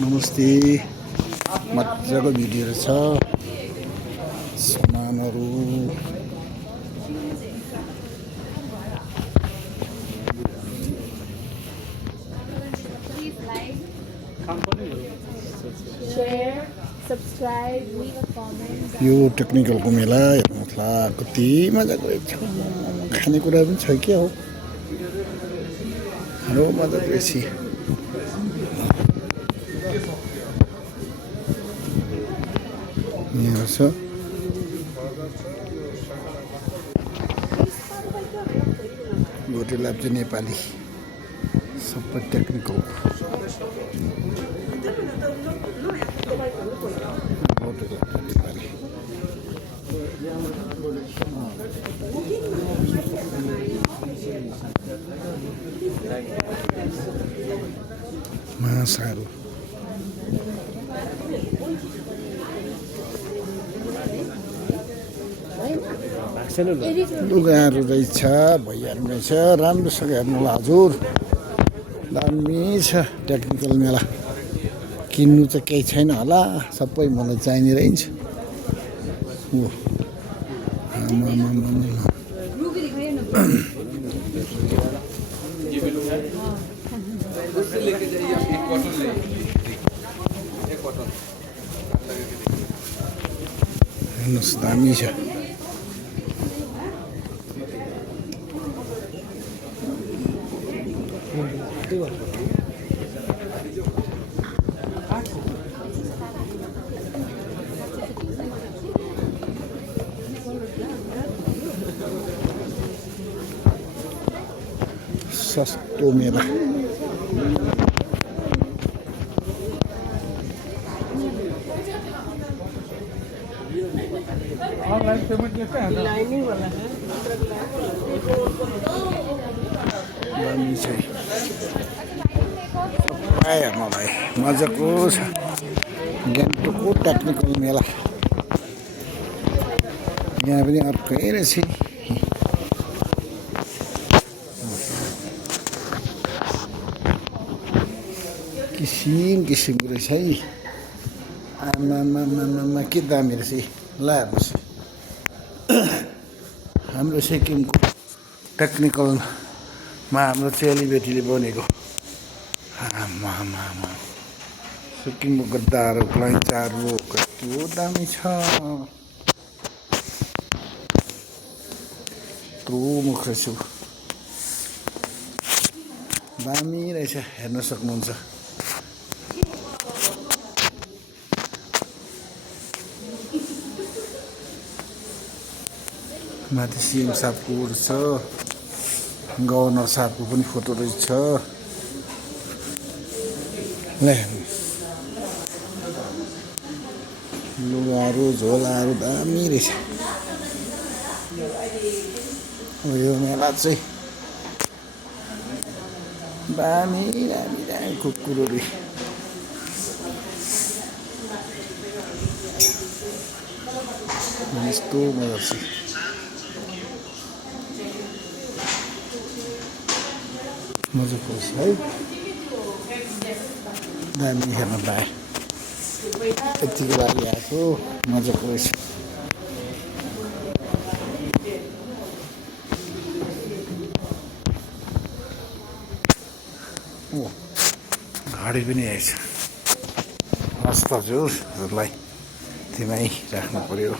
नमस्ते मजाको भिडियोहरू छ सामानहरू Share, subscribe, leave a comment. यो टेक्निकलको मेला हेर्नुहोला कति मजाको रहेछ खानेकुरा पनि छ क्या हो हाम्रो मजाको रहेछ यहाँ छ भोटे लाप्चे नेपाली सबै टेक्निकल नेपाली माछाहरू लुगाहरू रहेछ भइहाल्नु रहेछ राम्रोसँग हेर्नु होला हजुर दामी छ टेक्निकल मेला किन्नु चाहिँ केही छैन होला सबै मलाई चाहिने रहेछ हेर्नुहोस् दामी छ सस्तो मेला ऑनलाइन पेमेंट कैसे है लाइनिंग वाला है दामी छ सबै मलाई मजाको छ गान्तोकको टेक्निकल मेला यहाँ पनि अर्कै रहेछ किसिम किसिमको रहेछ है आमामामामा के दामी रहेछ ल हेर्नुहोस् हाम्रो सिक्किमको टेक्निकलमा हाम्रो चेलीबेटीले बनेको आमामामा सिक्किमको गद्दाहरू क्लाइचाहरू कस्तो दामी छ यत्रो मुख रहेछ दामी रहेछ हेर्न सक्नुहुन्छ माथि सिएम साहबको छ गभर्नर साहबको पनि फोटो रहेछ ल लुगाहरू झोलाहरू दामी रहेछ यो मेला चाहिँ दामी दामी दामी कुकुरहरू यस्तो मजा छ मजाको छ है दामी हेर्न पाएँ यतिको लागि आएको मजाको रहेछ घडी पनि आएछ हस् त हजुरलाई त्यहीँ राख्नु पर्यो